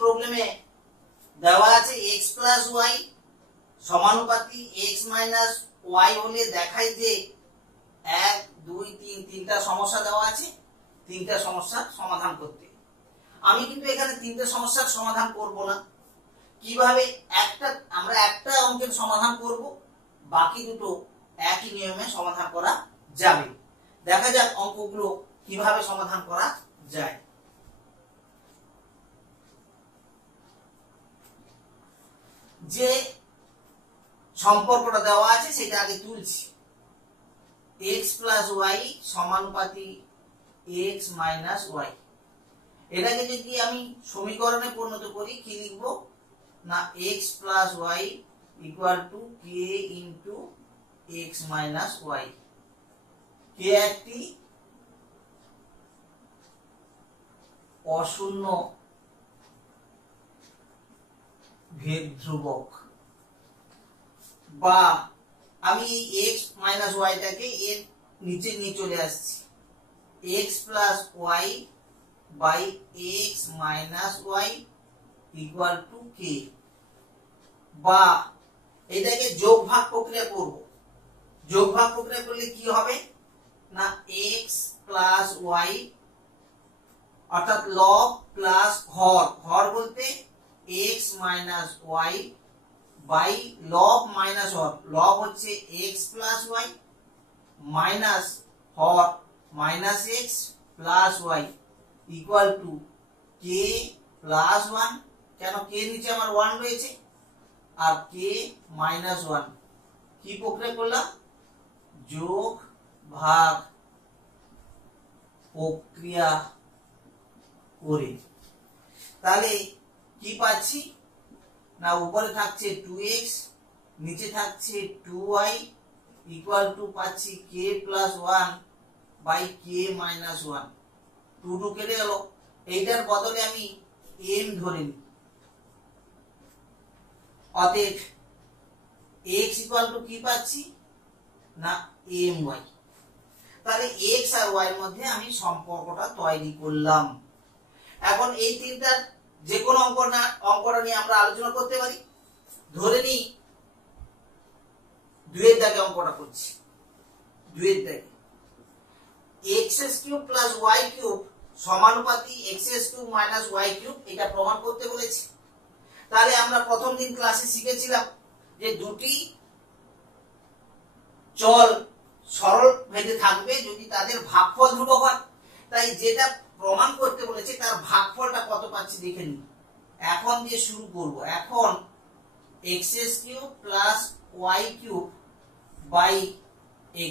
প্রবলেমে দেওয়া আছে x প্লাস ওয়াই সমানুপাতি x মাইনাস ওয়াই হলে দেখাই যে 1 2 3 তিনটা সমস্যা দেওয়া আছে। তিনটা সমস্যার সমাধান করতে আমি কিন্তু এখানে তিনটা সমস্যার সমাধান করব না। কিভাবে আমরা একটা অঙ্কের সমাধান করব, বাকি দুটো একই নিয়মে সমাধান করা যাবে। দেখা যাক অঙ্কগুলো কিভাবে সমাধান করা যায়। যে সম্পর্কটা দেওয়া আছে সেটা আগে তুলছি। x প্লাস ওয়াই সমানুপাতি x মাইনাস ওয়াই। এটাকে যদি আমি সমীকরণে পরিণত করি কি লিখব না, x plus y equal to k into x minus y. K একটি অশূন্য ভেদ ধ্রুবক, বা আমি এই এক্স মাইনাস ওয়াইটাকে এর নিচে নিয়ে চলে আসছি, x plus y by x minus y equal to k, বা এটাকে যোগ ভাগ প্রক্রিয়া করব। যোগ ভাগ প্রক্রিয়া করলে কি হবে না, এক্স প্লাস ওয়াই অর্থাৎ লব প্লাস হর, হর বলতে এক্স মাইনাস ওয়াই বাই লব মাইনাস হর, লব হচ্ছে এক্স প্লাস ওয়াই মাইনাস হর minus x plus y equal to k plus one. কেন, কে নিচে আমার ওয়ান রয়েছে, আর কে মাইনাস ওয়ান। কি প্রক্রিয়া করলাম, যোগ ভাগ প্রক্রিয়া করে। তাহলে কি পাচ্ছি না, উপরে থাকছে 2x, নিচে থাকছে 2y ইকুয়াল টু পাচ্ছি k plus 1 by k minus 1। 2 কেটে গেল, এইটার বদলে আমি m ধরে নিই। অতএব x ইকুয়াল টু কি পাচ্ছি না my। তাহলে x আর y এর মধ্যে আমি সম্পর্কটা তৈরি করলাম। এখন এই তিনটার যে কোনো অঙ্কটা নিয়ে আমরা আলোচনা করতে পারি। ধরে নিই 2 এর দাগে অঙ্কটা করছি। 2 এর দাগে x³ plus y³ সমানুপাতি x³ minus y³ এটা প্রমাণ করতে বলেছে। তাহলে আমরা প্রথম দিন ক্লাসে শিখেছিলাম যে দুটি চল সরল ভেদে থাকবে যদি তাদের ভাগফল ধ্রুবক হয়। তাই যেটা প্রমাণ করতে বলেছে তার ভাগফলটা কত পাচ্ছি দেখে নিই। এখন দিয়ে শুরু করব। এখন x³ plus y³ by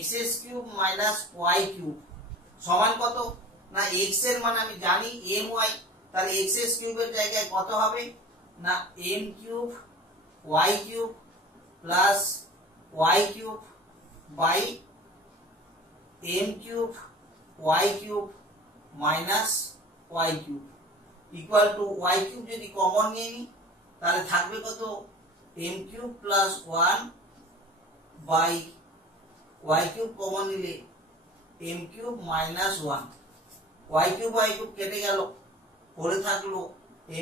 x³ minus y³ সমান কত না, x এর মান আমি জানি my, তাহলে x³ এর জায়গায় কত হবে না m³ y³ plus y³ by m³ y³ minus y³ equal to y³ যদি কমন নিয়ে নিই তাহলে থাকবে কত m³ plus 1 by y³ common নিলে m³ মাইনাস 1। y³ y³ কেটে গেল, পড়ে থাকলো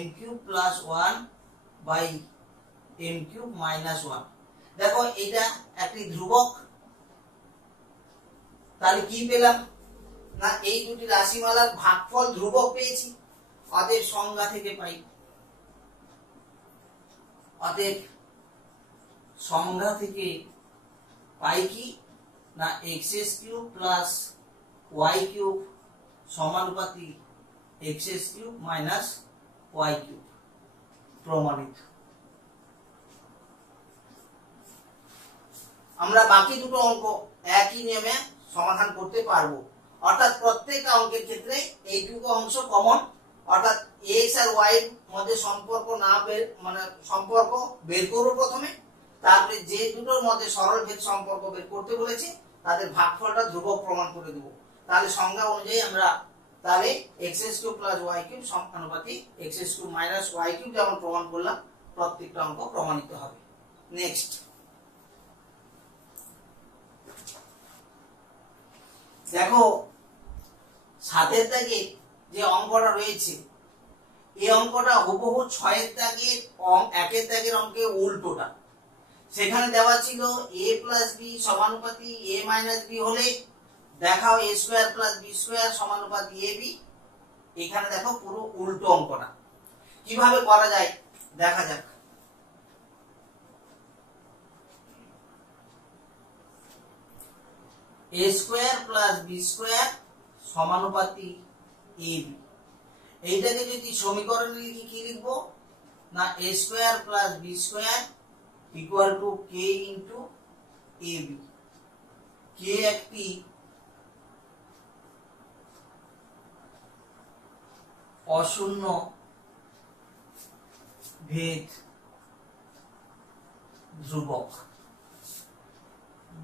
m³ plus 1 by m³ minus 1। দেখো এটা একটি ধ্রুবক। তাহলে কি পেলাম না, এই দুটি রাশিমালার ভাগফল ধ্রুবক পেয়েছি। অতএব সংজ্ঞা থেকে পাই, অতএব সংজ্ঞা থেকে পাই কি না x³ plus y³ সমানুপাতি x³ minus y³ প্রমাণিত। আমরা বাকি দুটো অঙ্ক একই নিয়মে সমাধান করতে পারবো। অর্থাৎ প্রত্যেকটা অঙ্কের ক্ষেত্রে এই দুটো অংশ কমন, অর্থাৎ x আর y এর মধ্যে সম্পর্ক সম্পর্ক বের করব প্রথমে, তারপরে যে দুটোর মধ্যে সরল ভেদ সম্পর্ক বের করতে বলেছে তাদের ভাগফলটা ধ্রুবক প্রমাণ করে দেব। তাহলে সংজ্ঞা অনুযায়ী আমরা তাহলে x³ plus y³ সমানুপাতি x³ minus y³ যেমন প্রমাণ করলাম প্রত্যেকটা অঙ্ক প্রমাণিত হবে। নেক্সট দেখো 7 এর দাগে যে অঙ্কটা রয়েছে এই অঙ্কটা হুবহু 6 এর দাগের 1 এর দাগের অঙ্কের উল্টোটা। সেখানে দেওয়া ছিল a প্লাস b সমানুপাতি a মাইনাস b হলে দেখাও a square plus b square সমানুপাতি ab। এখানে দেখো পুরো উল্টো অঙ্কটা কিভাবে করা যায় দেখা যাক। a square plus b square সমানুপাতি ab। এইটাকে যদি সমীকরণে লিখি কি লিখবো না a square plus b square equal to k into ab। k একটি অশূন্য ভেদ ধ্রুবক,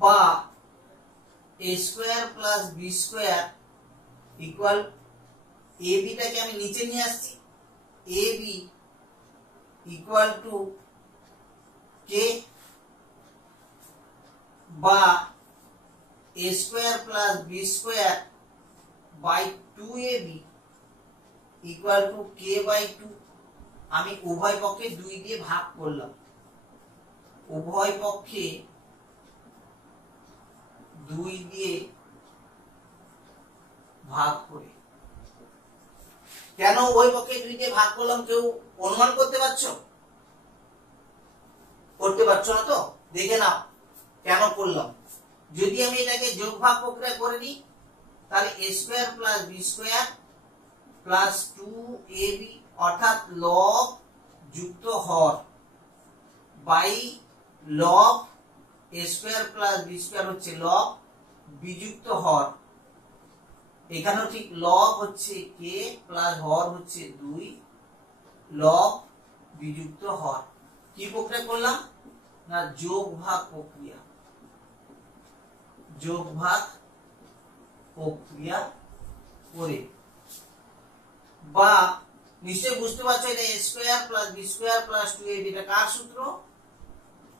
বা a square plus b square equal ab টাকে আমি নিচে নিয়ে আসছি, ab ইকুয়াল টু k, বা a square plus b square by 2ab equal to k by 2। আমি উভয় পক্ষে 2 দিয়ে ভাগ করলাম, উভয় পক্ষে 2 দিয়ে ভাগ করে। কেন উভয় পক্ষে 2 দিয়ে ভাগ করলাম কেউ অনুমান করতে পারছো? করতে পারছো না তো? দেখে নাও কেন করলাম। যদি আমি এটাকে যোগ ভাগ প্রক্রিয়া করে নিই তাহলে a square plus b square plus 2ab অর্থাৎ লব যুক্ত হর বাই লব a square plus b square হচ্ছে লব বিযুক্ত হর, এখানেও ঠিক লব হচ্ছে k প্লাস হর হচ্ছে 2 লব বিযুক্ত হর। কি প্রক্রিয়া করলাম না যোগ ভাগ প্রক্রিয়া, যোগ ভাগ প্রক্রিয়া করে। বা নিশ্চয়ই বুঝতে পারছো এটা a square plus b square plus 2ab এটা কার সূত্র?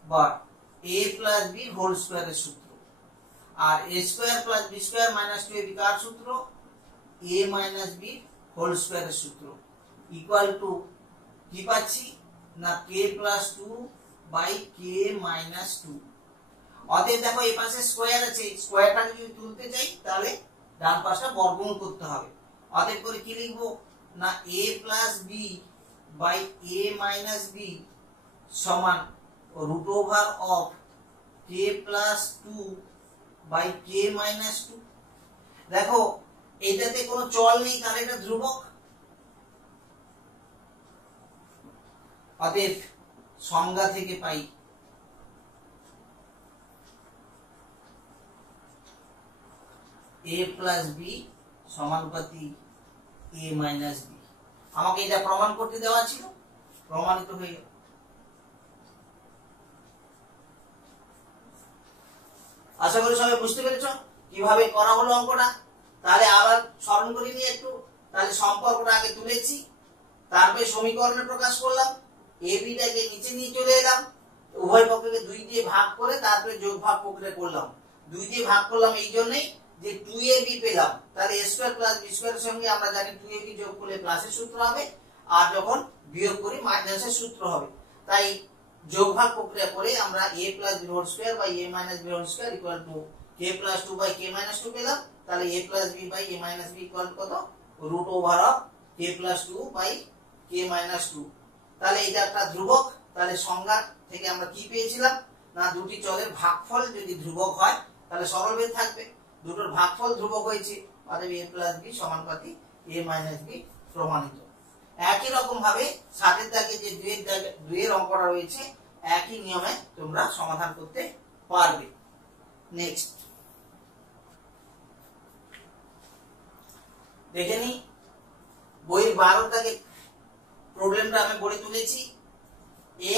বা a প্লাস b হোল স্কয়ারের সূত্র। আর a square plus b square minus 2ab কার সূত্র? a মাইনাস b হোল স্কয়ারের সূত্র। ইকুয়াল টু কি পাচ্ছি না k plus 2 by k minus 2। অতএব দেখো এই পাশে স্কয়ার আছে, স্কয়ারটাকে যদি তুলতে চাই তাহলে ডান পাশটা বর্গমূল করতে হবে। অতএব করে কি লিখবো না a plus b by a minus b সমান root over of k plus 2 by k minus 2। দেখো এইটাতে কোনো চল নেই তাহলে এটা ধ্রুবক। অতএব সংজ্ঞা থেকে পাই a প্লাস b সমানুপাতি a মাইনাস b। আমাকে এটা প্রমাণ করতে দেওয়া ছিল, প্রমাণিত হয়ে গেল। আশা করি সবাই বুঝতে পেরেছ কিভাবে করা হলো অঙ্কটা। তাহলে আবার স্মরণ করে নিয়ে একটু, তাহলে সম্পর্কটা আগে তুলেছি, তারপরে সমীকরণে প্রকাশ করলাম, a b টাকে নিচে নিয়ে চলে এলাম, উভয় পক্ষকে 2 দিয়ে ভাগ করে তারপরে যোগ ভাগ প্রক্রিয়া করলাম। 2 দিয়ে ভাগ করলাম এই জন্যই যে 2ab পেলাম, তাহলে a স্কয়ার প্লাস b স্কয়ারের সঙ্গে আমরা জানি 2ab যোগ করলে প্লাসের সূত্র হবে, আর যখন বিয়োগ করি মাইনাসের সূত্র হবে। তাই যোগ ভাগ প্রক্রিয়া করে আমরা a plus b whole square by a minus b whole square equal to k plus 2 by k minus 2 পেলাম। তাহলে a plus b by a minus b equal কত? Root over of k plus 2 by k minus 2। তাহলে এটা একটা ধ্রুবক। তাহলে সংজ্ঞা থেকে আমরা কি পেয়েছিলাম না দুটি চলের ভাগফল যদি ধ্রুবক হয় তাহলে সরলভেদ থাকবে, দুটোর ভাগফল ধ্রুবক হয়েছে, অতএব a প্লাস b সমানুপাতি a মাইনাস b প্রমাণিত। একই রকম ভাবে 7 এর দাগে যে 2 এর অঙ্কটা রয়েছে একই নিয়মে তোমরা সমাধান করতে পারবে। নেক্সট দেখে নি বইয়ের 12 দাগে প্রবলেমটা আমি বলে তুলেছি।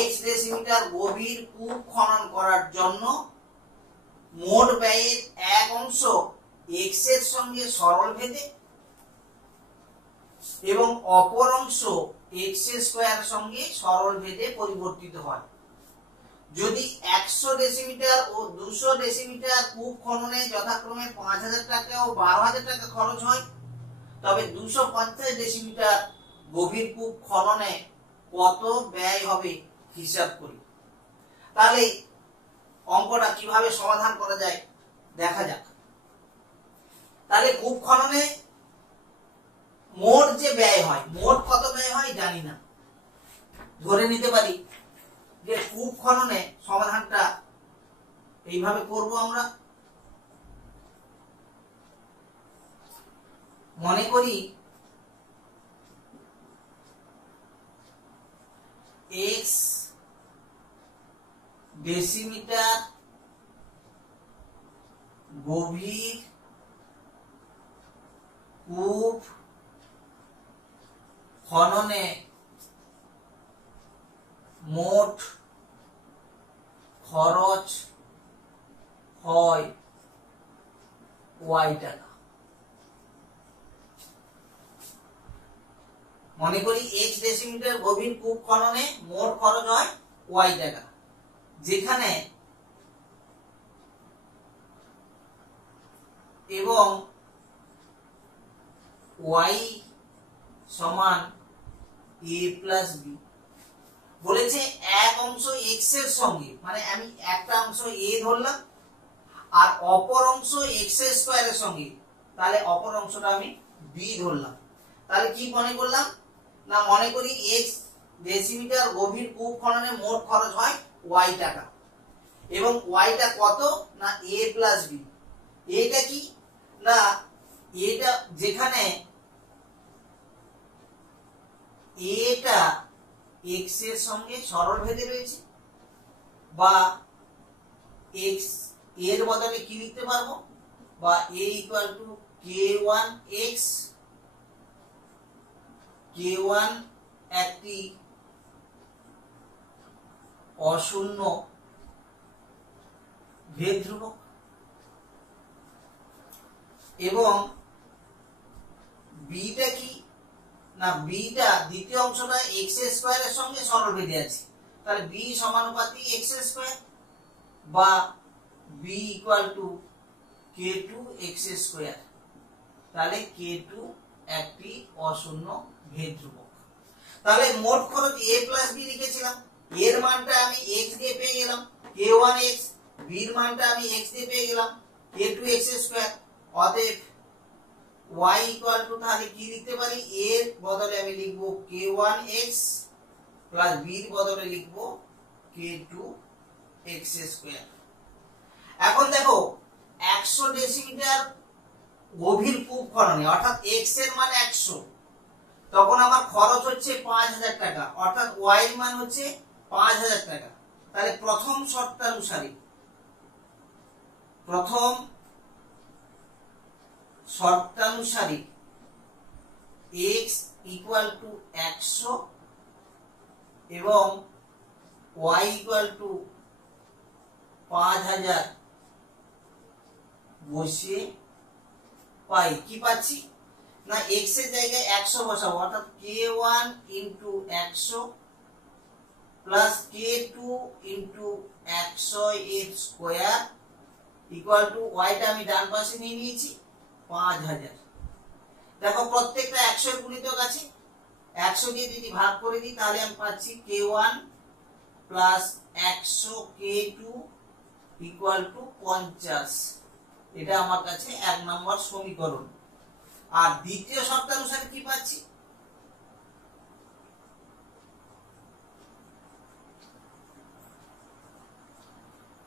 x ডেসিমিটার গভীর কূপ খনন করার জন্য মোট ব্যয়ের এক অংশ x এর সঙ্গে সরলভেদে এবং অপর অংশ x স্কয়ার সঙ্গে সরলভেদে পরিবর্তিত হয়। যদি 100 ডেসিমিটার ও 200 ডেসিমিটার কূপ খননে যথাক্রমে 5000 টাকা ও 12000 টাকা খরচ হয়, তবে 250 ডেসিমিটার গভীর কূপ খননে কত ব্যয় হবে হিসাব করি। তাহলে অঙ্কটা কিভাবে সমাধান করা যায় দেখা যাক। তাহলে কূপ খননে মোট যে ব্যয় হয়, মোট কত ব্যয় হয় জানি না, ধরে নিতে পারি যে কূপ খননে সমাধানটা এইভাবে করব আমরা। মনে করি x ডেসিমিটার গভীর কূপ খননে মোট খরচ হয় y টাকা। মনে করি x ডেসিমিটার গভীর কূপ খননে মোট খরচ হয় y টাকা, যেখানে এবং y সমান a প্লাস b। বলেছে এক অংশ x এর সঙ্গে, মানে আমি একটা অংশ a ধরলাম আর অপর অংশ x স্কয়ারের সঙ্গে, তাহলে অপর অংশটা আমি b ধরলাম। তাহলে কি মনে করলাম না, মনে করি x ডেসিমিটার গভীর কূপ খননে মোট খরচ হয় y টাকা এবং y টা কত না a প্লাস b। এটা কি না, এটা যেখানে এটা x এর সঙ্গে সরল ভেদে রয়েছে, বা x এর বদলে কি লিখতে পারবো, বা a equal to k1x, k1 একটি অশূন্য ভেদ ধ্রুবক এবং বিটা কি না, বিটা দ্বিতীয় অংশটা x স্কয়ারের সঙ্গে সরল ভেদে আছে, তাহলে b সমানুপাতিক x স্কয়ার, বা b equal to k2x square. তাহলে k2 একটি অশূন্য ভেদ ধ্রুবক। তাহলে মোট খরচ a প্লাস b লিখেছিলাম, এর মানটা আমি x দিয়ে পেয়ে গেলাম k1x, b এর মানটা আমি x দিয়ে পেয়ে গেলাম k2x স্কয়ার। অতএব y ইকুয়াল টু, তাহলে কি লিখতে পারি, a এর বদলে আমি লিখব k1x প্লাস b এর বদলে লিখব k2x স্কয়ার। এখন দেখো 100 ডেসিমিটার গভীর কূপ খননে, অর্থাৎ x এর মান 100, তখন আমার খরচ হচ্ছে 5000 টাকা, অর্থাৎ y এর মান হচ্ছে 5000 টাকা। তাহলে প্রথম শর্তানুসারে x ইকুয়াল টু 100 এবং y ইকুয়াল টু 5000 বসিয়ে পাই কি পাচ্ছি না, x এর জায়গায় 100 বসাবো, অর্থাৎ k1 into 100 plus k2 into 100 এর স্কয়ার ইকুয়াল টু y টা আমি ডান পাশে নিয়ে নিয়েছি 5000। দেখো প্রত্যেকটা 100 এর গুণিতক আছে, 100 দিয়ে যদি ভাগ করে দিই তাহলে আমি পাচ্ছি k1 plus 100 k2 equal to 50। এটা আমার কাছে 1 নম্বর সমীকরণ। আর দ্বিতীয় শর্তানুসারে কি পাচ্ছি,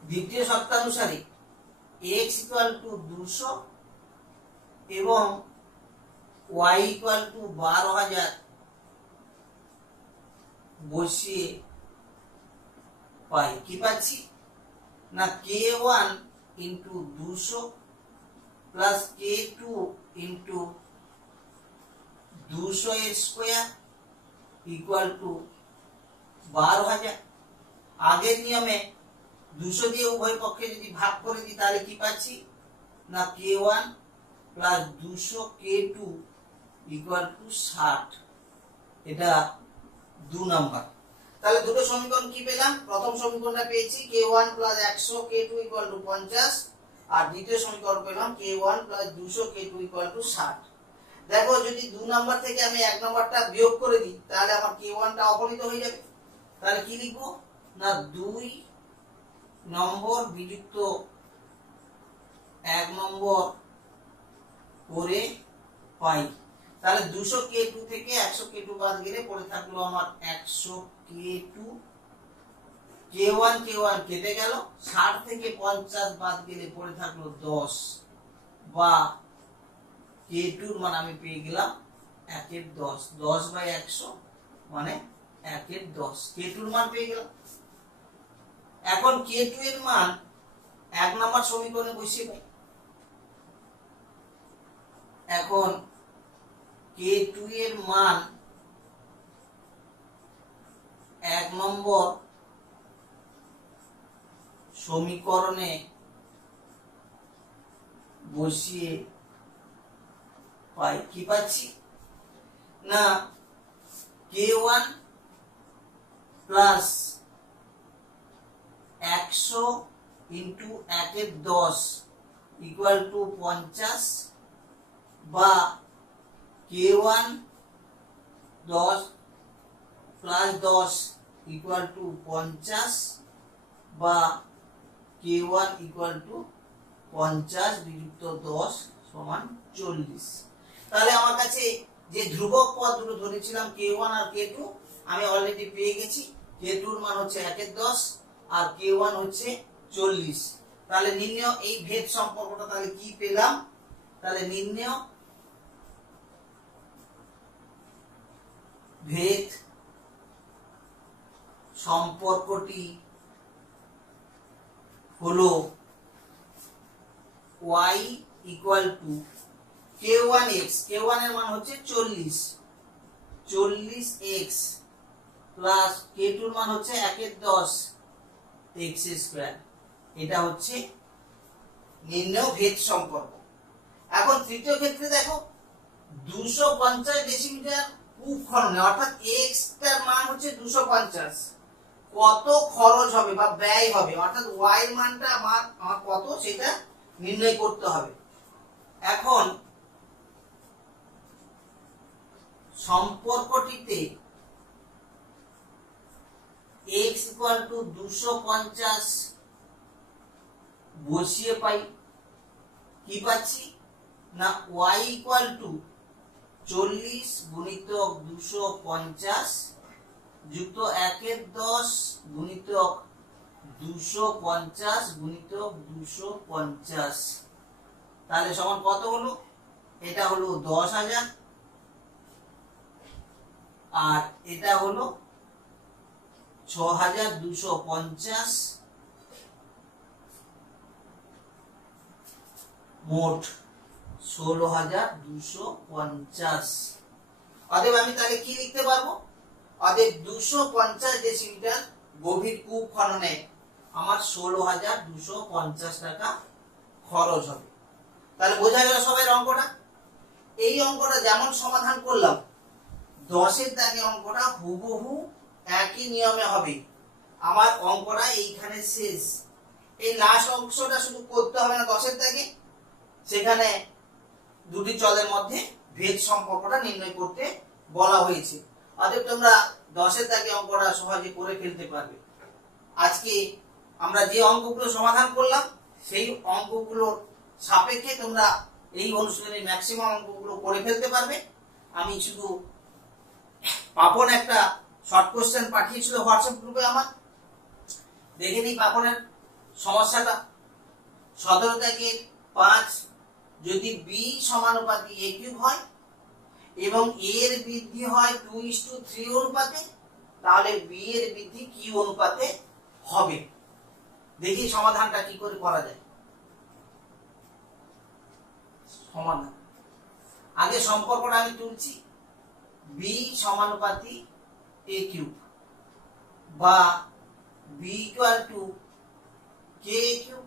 দ্বিতীয় শর্তানুসারে x ইকুয়াল টু 200 এবং y ইকুয়াল টু 12000 বসিয়ে পাই কি পাচ্ছি না, k1 into 200 plus k2 into 200 এর স্কয়ার ইকুয়াল টু 12000। আগের নিয়মে 200 দিয়ে উভয় পক্ষে যদি ভাগ করে দিই তাহলে কি পাচ্ছি না, k1 plus 200 k2 equal to 60। এটা 2 নাম্বার। তাহলে দুটো সমীকরণ কি পেলাম, প্রথম সমীকরণটা পেয়েছি k1 plus 100 k2 equal to 50, আর দ্বিতীয় সমীকরণ পেলাম k1 plus 200 k2 equal to 60। দেখো যদি 2 নাম্বার থেকে আমি 1 নাম্বারটা বিয়োগ করে দিই তাহলে আমার k1 টা অপনীত হয়ে যাবে। তাহলে কি লিখবো না 2 নম্বর বিযুক্ত 1 নম্বর করে পাই। তাহলে 200 k2 থেকে 100 k2 বাদ গেলে পড়ে থাকলো আমার 100 k2, k1 কেটে গেল, 60 থেকে 50 বাদ গেলে পড়ে থাকলো 10, বা k2 এর মান আমি পেয়ে গেলাম 1/10, 10/100 মানে 1/10, k2 এর মান পেয়ে গেলাম। এখন k2 এর মান 1 নম্বর সমীকরণে বসিয়ে পাই। এখন k2 এর মান 1 নম্বর সমীকরণে বসিয়ে পাই। কি পাচ্ছি না k1 plus 100 into 1/10 equal to 50, বা k1 10 প্লাস 10 ইকুয়াল টু 50, বা k1 ইকুয়াল টু 50 বিযুক্ত 10 সমান 40। তাহলে আমার কাছে যে ধ্রুবক পদ দুটো ধরেছিলাম k1 আর k2 আমি অলরেডি পেয়ে গেছি। k2 এর মান হচ্ছে 1/10 আর k1 হচ্ছে 40। তাহলে নির্ণয় এই ভেদ সম্পর্কটা তাহলে কি পেলাম, তাহলে নির্ণয় ভেদ সম্পর্কটি হলো y equal to k1x, k1 এর মান হচ্ছে 40x প্লাস k2 এর মান হচ্ছে 1/10 x স্কয়ার। এটা হচ্ছে নির্ণয় ভেদ সম্পর্ক। এখন তৃতীয় ক্ষেত্রে দেখো 250 ডেসিমিটার কূপ খননে, অর্থাৎ x টার মান হচ্ছে 250, কত খরচ হবে বা ব্যয় হবে, অর্থাৎ y এর মানটা আমার কত সেটা নির্ণয় করতে হবে। এখন সম্পর্কটিতে x ইকুয়াল টু 250 বসিয়ে পাই। কি পাচ্ছি না y ইকুয়াল টু 40 গুণিতক 250 যুক্ত 1/10 গুণিতক 250 গুণিতক 250, তাহলে সমান কত হলো, এটা হলো 10,000 আর এটা হলো 6,250, মোট 16,250। অতএব আমি তাহলে কি লিখতে পারবো, অতএব 250 ডেসিমিটার গভীর কূপ খননে আমার 16,250 টাকা খরচ হবে। তাহলে বোঝা গেল সবাই অঙ্কটা। এই অঙ্কটা যেমন সমাধান করলাম 10 এর দাগে অঙ্কটা হুবহু একই নিয়মে হবে। আমার অঙ্কটা এইখানে শেষ। এই লাস্ট অংশটা শুধু করতে হবে না 10 এর দাগে, সেখানে দুটি চলের মধ্যে ভেদ সম্পর্কটা নির্ণয় করতে বলা হয়েছে। অতএব তোমরা 10 এর দাগে অঙ্কটা সহজে করে ফেলতে পারবে। আজকে আমরা যে অঙ্কগুলো সমাধান করলাম সেই অঙ্কগুলোর সাপেক্ষে তোমরা এই অনুশীলনের ম্যাক্সিমাম অঙ্কগুলো করে ফেলতে পারবে। আমি শুধু পাপন একটা শর্ট কোশ্চেন পাঠিয়েছিল হোয়াটসঅ্যাপ গ্রুপে আমার, দেখে নিই পাপনের সমস্যাটা। 17 থেকে 5 যদি b সমানুপাতি a কিউব হয় এবং a এর বৃদ্ধি হয় 2:3 অনুপাতে, তাহলে b এর বৃদ্ধি কি অনুপাতে হবে। দেখি সমাধানটা কি করে করা যায়। সমাধান আগে সম্পর্কটা আমি তুলছি, b সমানুপাতি a কিউব বা b equal to k cube.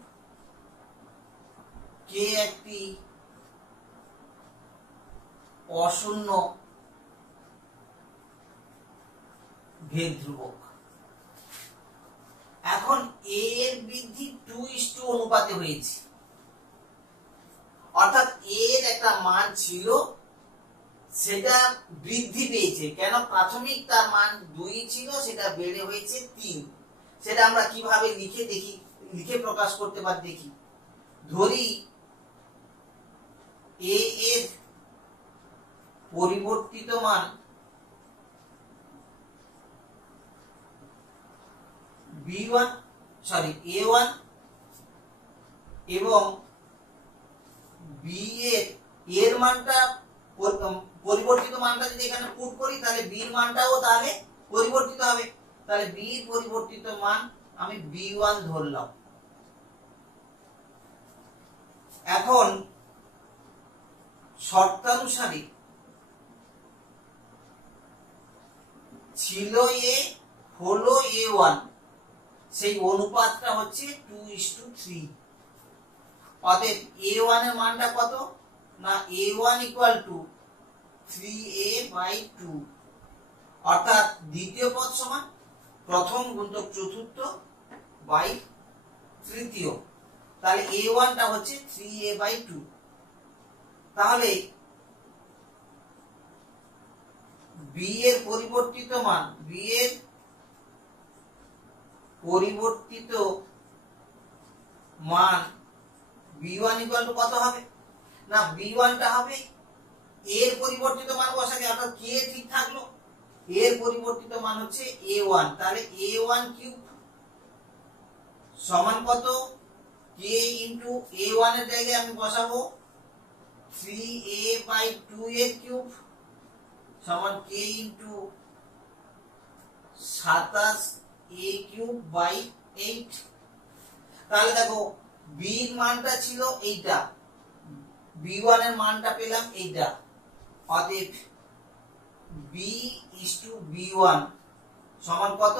k একটি অশূন্য ভেদ ধ্রুবক। এখন a এর বৃদ্ধি 2:2 অনুপাতে হয়েছে, অর্থাৎ a এর একটা মান ছিল সেটা বৃদ্ধি পেয়েছে। কেন? প্রাথমিক তার মান 2 ছিল, সেটা বেড়ে হয়েছে 3। সেটা আমরা কিভাবে লিখে প্রকাশ করতে পারি দেখি। ধরি a এর পরিবর্তিত মান a1 এবং b এর মানটা পরিবর্তিত মানটা যদি এখানে পুট করি তাহলে b এর মানটাও তাহলে পরিবর্তিত হবে। তাহলে b এর পরিবর্তিত মান আমি b1 ধরলাম। এখন শর্তানুসারে ছিল a হলো a1, সেই অনুপাতটা হচ্ছে 2:3। অতএব a1 এর মানটা কত? না a1 = 3a/2, অর্থাৎ দ্বিতীয় পদ সমান প্রথম গুণিতক চতুর্থ বাই তৃতীয়। তাহলে a1 টা হচ্ছে 3a/2। তাহলে b এর পরিবর্তিত মান b1 = কত হবে? না b1 টা হবে এর পরিবর্তিত মান বসাকে, অর্থাৎ k ঠিক থাকলো, এর পরিবর্তিত মান হচ্ছে a1। তাহলে a1³ সমান কত? k * a1 এর জায়গায় আমি বসাবো 3a/2 এর কিউব সমান k * 27a³/8। তাহলে দেখো b এর মানটা ছিল এইটা, b1 এর মানটা পেলাম এইটা। অতএব b/b1 সমান কত?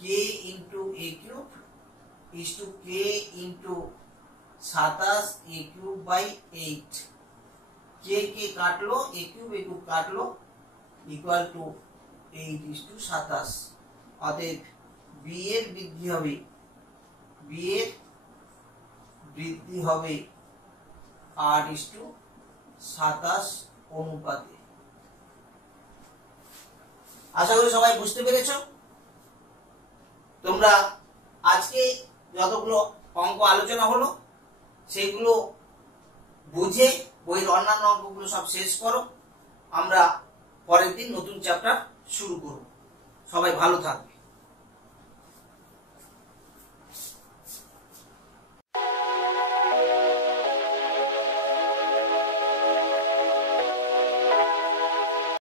k * a³ k * 27a³/8। কে কাটলো, a³ কাটলো, = 8:27। অতএব b এর বৃদ্ধি হবে 8:27 অনুপাতে। আশা করি সবাই বুঝতে পেরেছো। তোমরা আজকে যতগুলো অঙ্ক আলোচনা হলো সেগুলো বুঝে বইয়ের অন্যান্য অঙ্কগুলো সব শেষ করো। আমরা পরের দিন নতুন চ্যাপ্টার শুরু করব। সবাই ভালো থাকবে।